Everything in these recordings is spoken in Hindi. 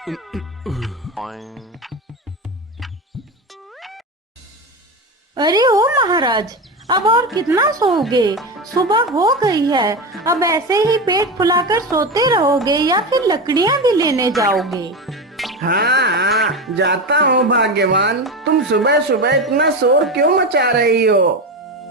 अरे ओ महाराज, अब और कितना सोओगे? सुबह हो गई है। अब ऐसे ही पेट फुलाकर सोते रहोगे या फिर लकड़ियां भी लेने जाओगे? हाँ हाँ, जाता हूँ भाग्यवान। तुम सुबह सुबह इतना शोर क्यों मचा रही हो?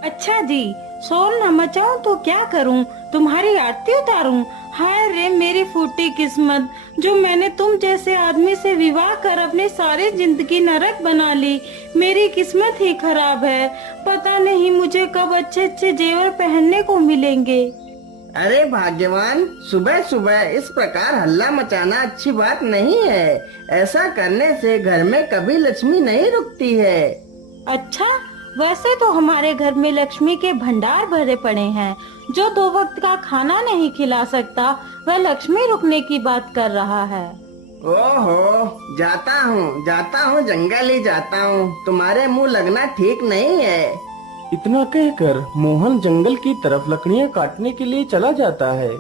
अच्छा जी, शोर न मचाऊं तो क्या करूं? तुम्हारी आरती उतारूं? हाय रे मेरी फूटी किस्मत, जो मैंने तुम जैसे आदमी से विवाह कर अपनी सारी जिंदगी नरक बना ली। मेरी किस्मत ही खराब है। पता नहीं मुझे कब अच्छे अच्छे जेवर पहनने को मिलेंगे। अरे भाग्यवान, सुबह सुबह इस प्रकार हल्ला मचाना अच्छी बात नहीं है। ऐसा करने से घर में कभी लक्ष्मी नहीं रुकती है। अच्छा, वैसे तो हमारे घर में लक्ष्मी के भंडार भरे पड़े हैं। जो 2 वक्त का खाना नहीं खिला सकता, वह लक्ष्मी रुकने की बात कर रहा है। ओहो, जाता हूँ जंगल ही जाता हूँ। तुम्हारे मुंह लगना ठीक नहीं है। इतना कहकर मोहन जंगल की तरफ लकड़ियां काटने के लिए चला जाता है।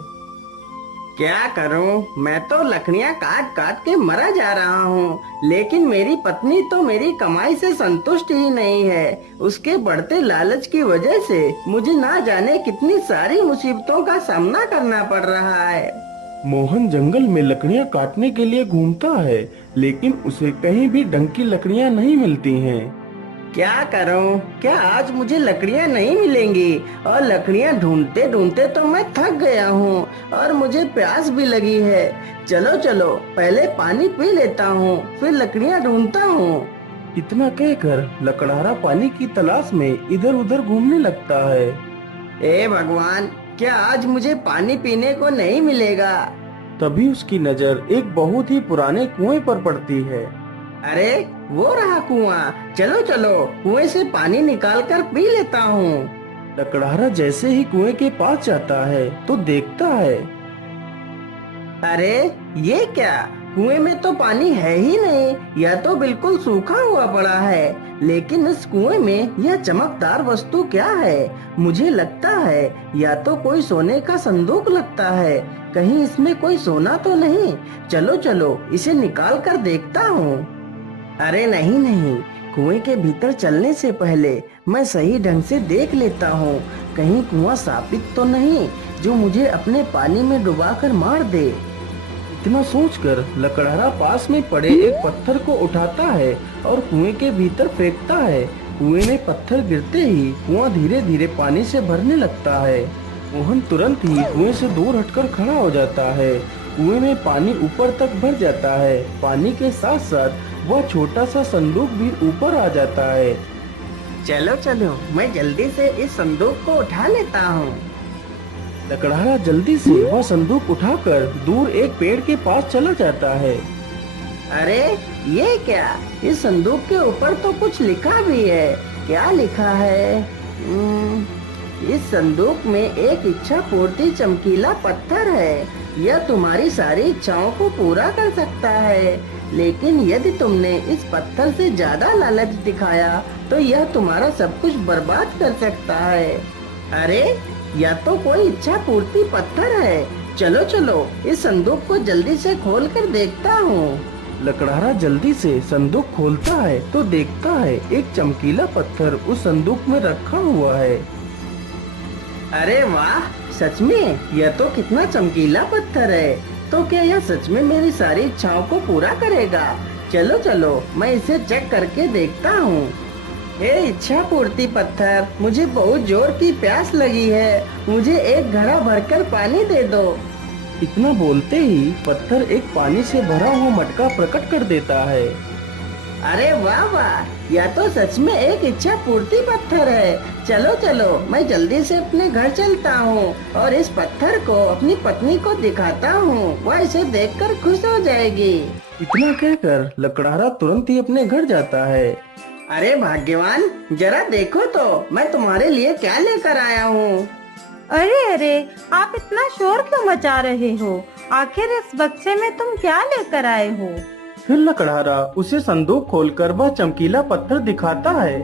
क्या करूं? मैं तो लकड़ियां काट काट के मरा जा रहा हूं, लेकिन मेरी पत्नी तो मेरी कमाई से संतुष्ट ही नहीं है। उसके बढ़ते लालच की वजह से मुझे ना जाने कितनी सारी मुसीबतों का सामना करना पड़ रहा है। मोहन जंगल में लकड़ियां काटने के लिए घूमता है, लेकिन उसे कहीं भी ढंग की लकड़ियां नहीं मिलती हैं। क्या करूं? क्या आज मुझे लकड़ियां नहीं मिलेंगी? और लकड़ियां ढूंढते ढूंढते तो मैं थक गया हूं और मुझे प्यास भी लगी है। चलो चलो, पहले पानी पी लेता हूं, फिर लकड़ियां ढूंढता हूं। इतना कहकर लकड़हारा पानी की तलाश में इधर उधर घूमने लगता है। ए भगवान, क्या आज मुझे पानी पीने को नहीं मिलेगा? तभी उसकी नजर एक बहुत ही पुराने कुएं पर पड़ती है। अरे, वो रहा कुआं। चलो चलो, कुएं से पानी निकाल कर पी लेता हूँ। लकड़हारा जैसे ही कुएं के पास जाता है तो देखता है। अरे, ये क्या? कुएं में तो पानी है ही नहीं, यह तो बिल्कुल सूखा हुआ पड़ा है। लेकिन इस कुएं में यह चमकदार वस्तु क्या है? मुझे लगता है या तो कोई सोने का संदूक लगता है। कहीं इसमें कोई सोना तो नहीं? चलो चलो, इसे निकाल कर देखता हूँ। अरे नहीं नहीं, कुएं के भीतर चलने से पहले मैं सही ढंग से देख लेता हूँ। कहीं कुआं शापित तो नहीं, जो मुझे अपने पानी में डुबाकर मार दे। इतना सोचकर लकड़हारा पास में पड़े एक पत्थर को उठाता है और कुएं के भीतर फेंकता है। कुएं में पत्थर गिरते ही कुआं धीरे धीरे पानी से भरने लगता है। मोहन तुरंत ही कुएं से दूर हटकर खड़ा हो जाता है। कुएं में पानी ऊपर तक भर जाता है। पानी के साथ साथ वह छोटा सा संदूक भी ऊपर आ जाता है। चलो चलो, मैं जल्दी से इस संदूक को उठा लेता हूँ। लकड़हारा जल्दी से वह संदूक उठाकर दूर एक पेड़ के पास चला जाता है। अरे, ये क्या? इस संदूक के ऊपर तो कुछ लिखा भी है। क्या लिखा है? इस संदूक में एक इच्छा पूर्ति चमकीला पत्थर है। यह तुम्हारी सारी इच्छाओं को पूरा कर सकता है, लेकिन यदि तुमने इस पत्थर से ज्यादा लालच दिखाया तो यह तुम्हारा सब कुछ बर्बाद कर सकता है। अरे, यह तो कोई इच्छा पूर्ति पत्थर है। चलो चलो, इस संदूक को जल्दी से खोल कर देखता हूँ। लकड़हारा जल्दी से संदूक खोलता है तो देखता है एक चमकीला पत्थर उस संदूक में रखा हुआ है। अरे वाह, सच में यह तो कितना चमकीला पत्थर है। तो क्या यह सच में मेरी सारी इच्छाओं को पूरा करेगा? चलो चलो, मैं इसे चेक करके देखता हूँ। हे इच्छा पूर्ति पत्थर, मुझे बहुत जोर की प्यास लगी है। मुझे एक घड़ा भरकर पानी दे दो। इतना बोलते ही पत्थर एक पानी से भरा हुआ मटका प्रकट कर देता है। अरे वाह वाह, यह तो सच में एक इच्छा पूर्ति पत्थर है। चलो चलो, मैं जल्दी से अपने घर चलता हूँ और इस पत्थर को अपनी पत्नी को दिखाता हूँ। वह इसे देखकर खुश हो जाएगी। इतना कहकर लकड़हारा तुरंत ही अपने घर जाता है। अरे भाग्यवान, जरा देखो तो मैं तुम्हारे लिए क्या लेकर आया हूँ। अरे अरे, आप इतना शोर क्यों मचा रहे हो? आखिर इस बक्से में तुम क्या लेकर आए हो? फिर लकड़हारा उसे संदूक खोलकर वह चमकीला पत्थर दिखाता है।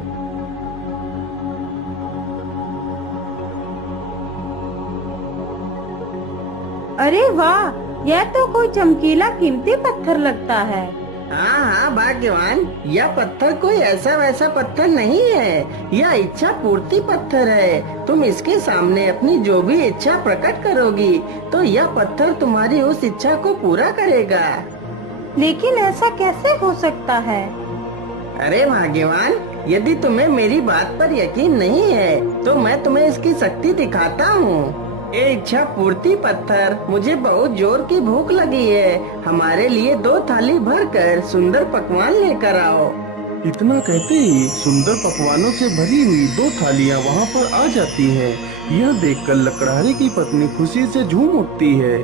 अरे वाह, यह तो कोई चमकीला कीमती पत्थर लगता है। हाँ हाँ भाग्यवान, यह पत्थर कोई ऐसा वैसा पत्थर नहीं है, यह इच्छा पूर्ति पत्थर है। तुम इसके सामने अपनी जो भी इच्छा प्रकट करोगी तो यह पत्थर तुम्हारी उस इच्छा को पूरा करेगा। लेकिन ऐसा कैसे हो सकता है? अरे भाग्यवान, यदि तुम्हें मेरी बात पर यकीन नहीं है तो मैं तुम्हें इसकी शक्ति दिखाता हूँ। ये इच्छा पूर्ति पत्थर, मुझे बहुत जोर की भूख लगी है, हमारे लिए 2 थाली भरकर सुंदर पकवान लेकर आओ। इतना कहते ही सुंदर पकवानों से भरी हुई 2 थालियां वहां पर आ जाती हैं। यह देखकर लकड़हारे की पत्नी खुशी से झूम उठती है।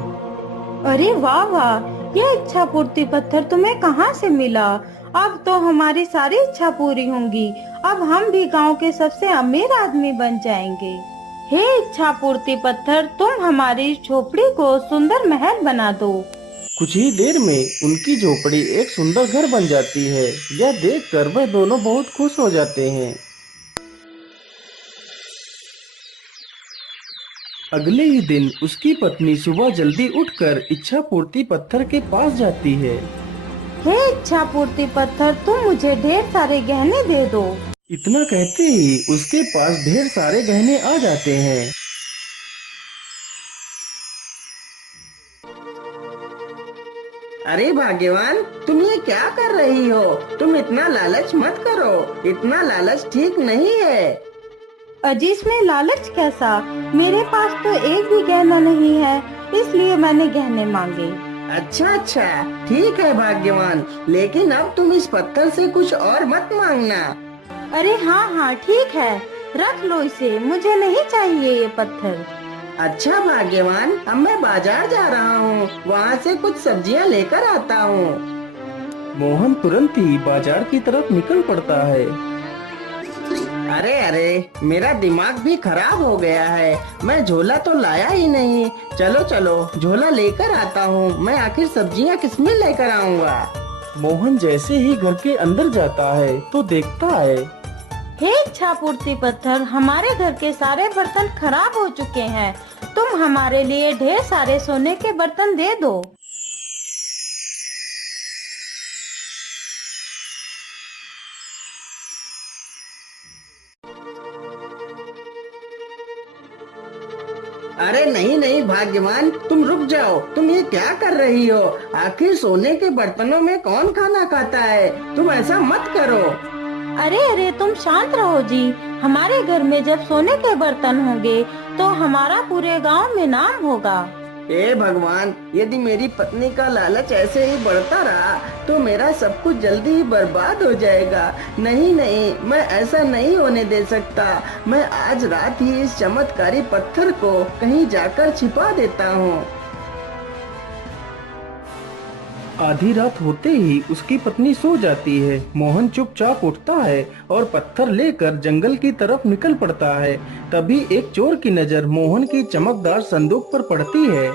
अरे वाह वाह, यह इच्छा पूर्ति पत्थर तुम्हें कहाँ से मिला? अब तो हमारी सारी इच्छा पूरी होंगी। अब हम भी गांव के सबसे अमीर आदमी बन जाएंगे। हे इच्छा पूर्ति पत्थर, तुम हमारी झोपड़ी को सुंदर महल बना दो। कुछ ही देर में उनकी झोपड़ी एक सुंदर घर बन जाती है। यह देखकर वह दोनों बहुत खुश हो जाते हैं। अगले ही दिन उसकी पत्नी सुबह जल्दी उठकर इच्छा पूर्ति पत्थर के पास जाती है। हे इच्छा पूर्ति पत्थर, तुम मुझे ढेर सारे गहने दे दो। इतना कहते ही उसके पास ढेर सारे गहने आ जाते हैं। अरे भाग्यवान, तुम ये क्या कर रही हो? तुम इतना लालच मत करो, इतना लालच ठीक नहीं है। अजी, इसमें लालच कैसा? मेरे पास तो एक भी गहना नहीं है, इसलिए मैंने गहने मांगे। अच्छा अच्छा, ठीक है भाग्यवान, लेकिन अब तुम इस पत्थर से कुछ और मत मांगना। अरे हाँ हाँ ठीक है, रख लो इसे, मुझे नहीं चाहिए ये पत्थर। अच्छा भाग्यवान, अब मैं बाजार जा रहा हूँ, वहाँ से कुछ सब्जियाँ लेकर आता हूँ। मोहन तुरंत ही बाजार की तरफ निकल पड़ता है। अरे अरे, मेरा दिमाग भी खराब हो गया है, मैं झोला तो लाया ही नहीं। चलो चलो, झोला लेकर आता हूँ। मैं आखिर सब्जियाँ किसमें लेकर आऊँगा? मोहन जैसे ही घर के अंदर जाता है तो देखता है। हे इच्छा पूर्ति पत्थर, हमारे घर के सारे बर्तन खराब हो चुके हैं, तुम हमारे लिए ढेर सारे सोने के बर्तन दे दो। अरे नहीं नहीं भाग्यवान, तुम रुक जाओ, तुम ये क्या कर रही हो? आखिर सोने के बर्तनों में कौन खाना खाता है? तुम ऐसा मत करो। अरे अरे, तुम शांत रहो जी। हमारे घर में जब सोने के बर्तन होंगे तो हमारा पूरे गांव में नाम होगा। हे भगवान, यदि मेरी पत्नी का लालच ऐसे ही बढ़ता रहा तो मेरा सब कुछ जल्दी ही बर्बाद हो जाएगा। नहीं नहीं, मैं ऐसा नहीं होने दे सकता। मैं आज रात ही इस चमत्कारी पत्थर को कहीं जाकर छिपा देता हूँ। आधी रात होते ही उसकी पत्नी सो जाती है। मोहन चुपचाप उठता है और पत्थर लेकर जंगल की तरफ निकल पड़ता है। तभी एक चोर की नजर मोहन की चमकदार संदूक पर पड़ती है।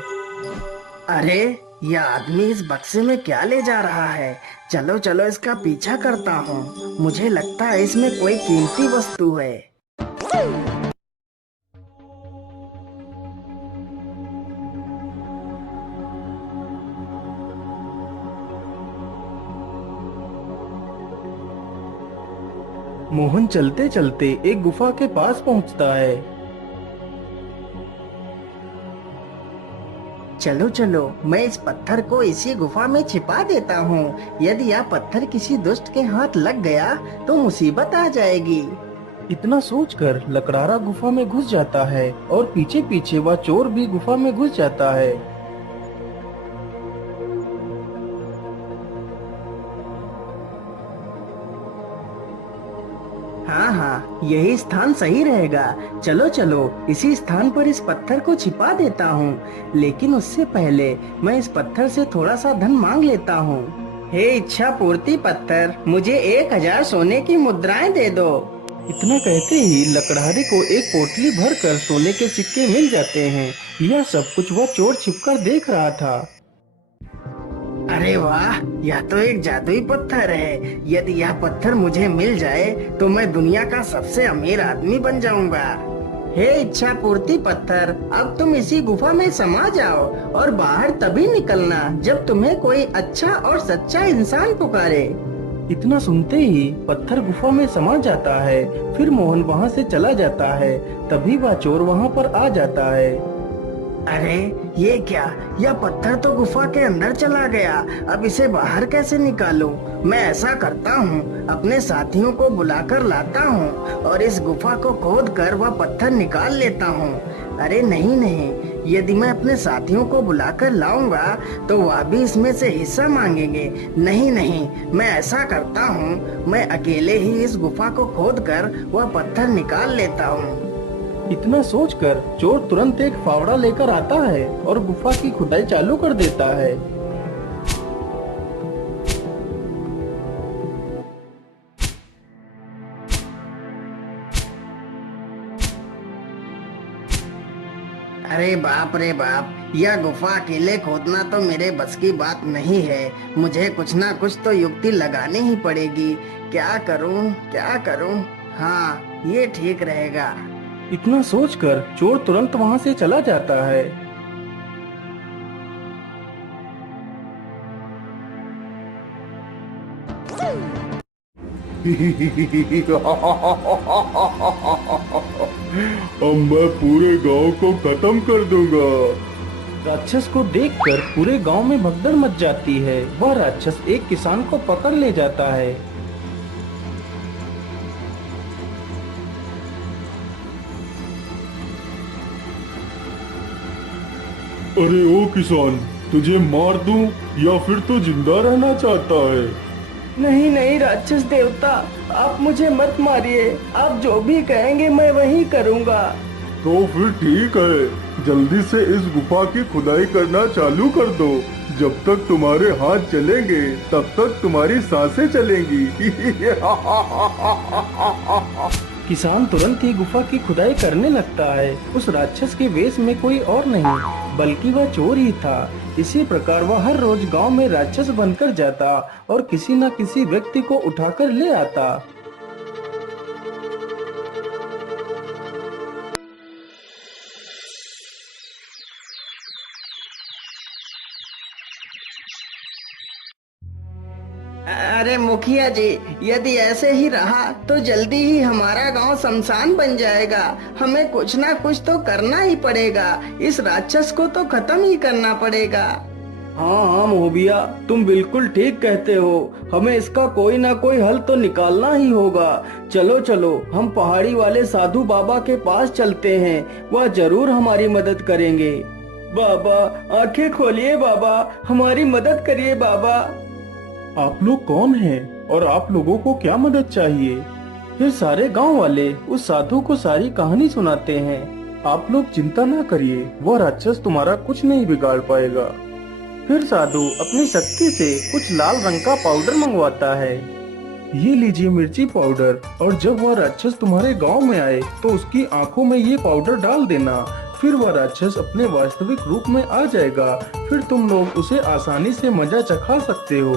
अरे, यह आदमी इस बक्से में क्या ले जा रहा है? चलो चलो, इसका पीछा करता हूँ। मुझे लगता है इसमें कोई कीमती वस्तु है। मोहन चलते चलते एक गुफा के पास पहुंचता है। चलो चलो, मैं इस पत्थर को इसी गुफा में छिपा देता हूँ। यदि यह पत्थर किसी दुष्ट के हाथ लग गया तो मुसीबत आ जाएगी। इतना सोचकर लकड़हारा गुफा में घुस जाता है और पीछे पीछे वह चोर भी गुफा में घुस जाता है। हाँ हाँ, यही स्थान सही रहेगा। चलो चलो, इसी स्थान पर इस पत्थर को छिपा देता हूँ। लेकिन उससे पहले मैं इस पत्थर से थोड़ा सा धन मांग लेता हूँ। हे इच्छा पूर्ति पत्थर, मुझे 1000 सोने की मुद्राएं दे दो। इतना कहते ही लकड़हारे को एक पोटली भरकर सोने के सिक्के मिल जाते हैं। यह सब कुछ वह चोर छिपकर देख रहा था। अरे वाह, यह तो एक जादुई पत्थर है। यदि यह पत्थर मुझे मिल जाए तो मैं दुनिया का सबसे अमीर आदमी बन जाऊंगा। हे इच्छा पूर्ति पत्थर, अब तुम इसी गुफा में समा जाओ और बाहर तभी निकलना जब तुम्हें कोई अच्छा और सच्चा इंसान पुकारे। इतना सुनते ही पत्थर गुफा में समा जाता है। फिर मोहन वहाँ से चला जाता है। तभी वह चोर वहाँ पर आ जाता है। अरे ये क्या, यह पत्थर तो गुफा के अंदर चला गया, अब इसे बाहर कैसे निकालूं? मैं ऐसा करता हूँ, अपने साथियों को बुलाकर लाता हूँ और इस गुफा को खोद कर वह पत्थर निकाल लेता हूँ। अरे नहीं नहीं, यदि मैं अपने साथियों को बुलाकर लाऊंगा तो वह भी इसमें से हिस्सा मांगेंगे। नहीं नहीं, मैं ऐसा करता हूँ, मैं अकेले ही इस गुफा को खोद कर वह पत्थर निकाल लेता हूँ। इतना सोचकर चोर तुरंत एक फावड़ा लेकर आता है और गुफा की खुदाई चालू कर देता है। अरे बाप रे बाप, यह गुफा अकेले खोदना तो मेरे बस की बात नहीं है। मुझे कुछ ना कुछ तो युक्ति लगानी ही पड़ेगी। क्या करूं क्या करूं? हाँ, ये ठीक रहेगा। इतना सोचकर चोर तुरंत वहाँ से चला जाता है। अब मैं पूरे गांव को खत्म कर दूंगा। राक्षस को देखकर पूरे गांव में भगदड़ मच जाती है। वह राक्षस एक किसान को पकड़ ले जाता है। अरे ओ किसान, तुझे मार दूं या फिर तू जिंदा रहना चाहता है? नहीं नहीं राक्षस देवता, आप मुझे मत मारिए। आप जो भी कहेंगे मैं वही करूँगा। तो फिर ठीक है, जल्दी से इस गुफा की खुदाई करना चालू कर दो। जब तक तुम्हारे हाथ चलेंगे तब तक तुम्हारी सांसें चलेंगी। किसान तुरंत ही गुफा की खुदाई करने लगता है। उस राक्षस के वेश में कोई और नहीं बल्कि वह चोर ही था। इसी प्रकार वह हर रोज गांव में राक्षस बनकर जाता और किसी न किसी व्यक्ति को उठाकर ले आता। अरे मुखिया जी, यदि ऐसे ही रहा तो जल्दी ही हमारा गांव शमशान बन जाएगा। हमें कुछ ना कुछ तो करना ही पड़ेगा। इस राक्षस को तो खत्म ही करना पड़ेगा। हाँ हाँ मोहबिया, तुम बिल्कुल ठीक कहते हो। हमें इसका कोई ना कोई हल तो निकालना ही होगा। चलो चलो, हम पहाड़ी वाले साधु बाबा के पास चलते हैं। वह जरूर हमारी मदद करेंगे। बाबा, आंखें खोलिए बाबा, हमारी मदद करिए बाबा। आप लोग कौन हैं और आप लोगों को क्या मदद चाहिए? फिर सारे गांव वाले उस साधु को सारी कहानी सुनाते हैं। आप लोग चिंता ना करिए, वह राक्षस तुम्हारा कुछ नहीं बिगाड़ पाएगा। फिर साधु अपनी शक्ति से कुछ लाल रंग का पाउडर मंगवाता है। ये लीजिए मिर्ची पाउडर, और जब वह राक्षस तुम्हारे गांव में आए तो उसकी आंखों में ये पाउडर डाल देना। फिर वह राक्षस अपने वास्तविक रूप में आ जाएगा। फिर तुम लोग उसे आसानी से मजा चखा सकते हो।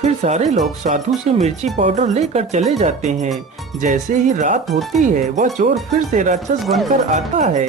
फिर सारे लोग साधु से मिर्ची पाउडर लेकर चले जाते हैं। जैसे ही रात होती है वह चोर फिर से राक्षस बनकर आता है।